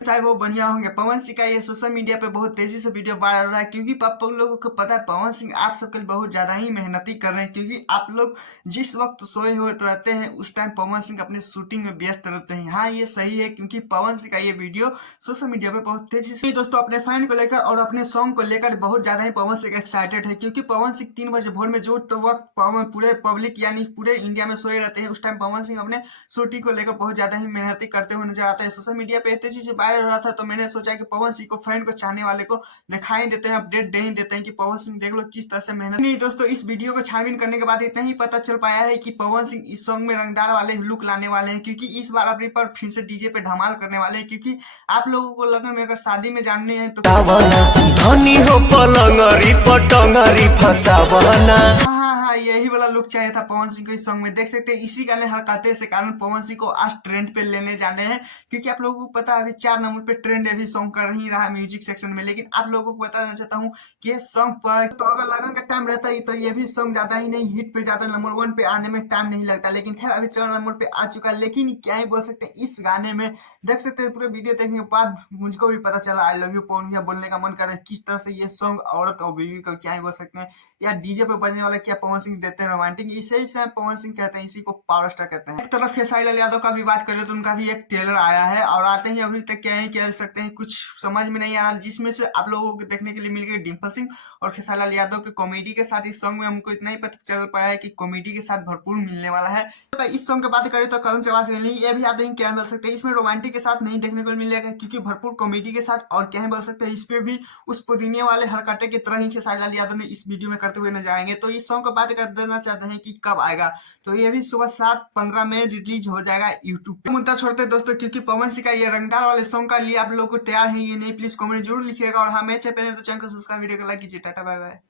शायद वो बढ़िया होंगे। पवन सिंह का ये सोशल मीडिया पे बहुत तेजी से वीडियो वायरल हो रहा है, क्योंकि आप लोगों को पता है पवन सिंह आप सबके लिए बहुत ज्यादा ही मेहनती कर रहे हैं, क्योंकि आप लोग जिस वक्त सोए हुए तो रहते हैं उस टाइम पवन सिंह अपने शूटिंग में व्यस्त रहते हैं। हाँ, ये सही है, क्योंकि पवन सिंह का ये वीडियो सोशल मीडिया पे बहुत तेजी से दोस्तों अपने फैन को लेकर और अपने सॉन्ग को लेकर बहुत ज्यादा ही पवन सिंह एक्साइटेड है, क्योंकि पवन सिंह 3 बजे भोर में जो तो वक्त पवन पूरे पब्लिक यानी पूरे इंडिया में सोए रहते हैं, उस टाइम पवन सिंह अपने शूटिंग को लेकर बहुत ज्यादा ही मेहनती करते हुए नजर आता है। सोशल मीडिया पे तेजी से वायरल हो रहा था, तो मैंने सोचा कि पवन सिंह को फैन को चाहने वाले को दिखाई देते हैं, अपडेट दे ही देते हैं कि पवन सिंह देख लो किस तरह से मेहनत। नहीं दोस्तों, इस वीडियो को छानबीन करने के बाद इतना ही पता चल पाया है कि पवन सिंह इस सॉन्ग में रंगदार वाले लुक लाने वाले हैं, क्योंकि इस बार अपनी पर फिर से डीजे पे धमाल करने वाले हैं। क्योंकि आप लोगों को लगन में अगर शादी में जानने हैं तो धनी हो पलंगरी पटंगरी फसावना। हाँ, यही वाला लुक चाहिए था पवन सिंह को इस सॉन्ग में। देख सकते हैं इसी गाने हरकते से कारण पवन सिंह को आज ट्रेंड पे लेने जाने हैं, क्योंकि आप लोगों को पता है अभी 4 नंबर पे ट्रेंड अभी सॉन्ग कर ही रहा है म्यूजिक सेक्शन में। लेकिन आप लोगों को बताना चाहता हूँ कि ये सॉन्ग पर तो अगर लगन का टाइम रहता है तो ये भी सॉन्ग ज्यादा ही नहीं हिट पे जाता, नंबर 1 पे आने में टाइम नहीं लगता। लेकिन खैर अभी 4 नंबर पे आ चुका है। लेकिन क्या ही बोल सकते हैं इस गाने में, देख सकते हैं पूरे वीडियो देखने के बाद मुझको भी पता चला आई लव यू पवन भैया बोलने का मन कर रहा है। किस तरह से ये सॉन्ग औरत और बीवी का क्या ही बोल सकते हैं, या डीजे पे बजने वाला क्या पवन सिंह देते हैं रोमांटिक, इसे ही पवन सिंह कहते हैं, इसी को पावर स्टार कहते हैं। एक तरफ खेसारी लाल यादव का भी बात करें तो उनका भी एक ट्रेलर आया है, और आते ही अभी तक क्या ही कह सकते हैं कुछ समझ में नहीं आ रहा, जिसमें से आप लोगों को देखने के लिए मिल गई डिम्पल सिंह और खेसारी लाल यादव के कॉमेडी के साथ। इस सॉन्ग में हमको इतना ही पता चल पाया है कि कॉमेडी के साथ भरपूर मिलने वाला है। तो इस सॉन्ग की बात करें तो करण जवाहर ये भी आते ही क्या बोल सकते हैं, इसमें रोमांटिक के साथ नहीं देखने को मिलेगा, क्योंकि भरपूर कॉमेडी के साथ। और क्या ही बोल सकते हैं, इस पे भी उस पुदीने वाले हरकटे की तरह ही खेसारी लाल यादव ने इस वीडियो में करते हुए नजर आएंगे। तो इस सॉन्ग को बात कर देना चाहते हैं कि कब आएगा, तो ये भी सुबह 7:15 में रिलीज हो जाएगा यूट्यूब पे। मुद्दा छोड़ते हैं दोस्तों, क्योंकि पवन सिंह का ये रंगदार वाले सॉन्ग का लिए आप लोग को तैयार है ये नहीं, प्लीज कमेंट जरूर लिखिएगा। और हाँ, मैं चैनल तो चैनल को सब्सक्राइब, वीडियो को लाइक कीजिए। Tata bye bye.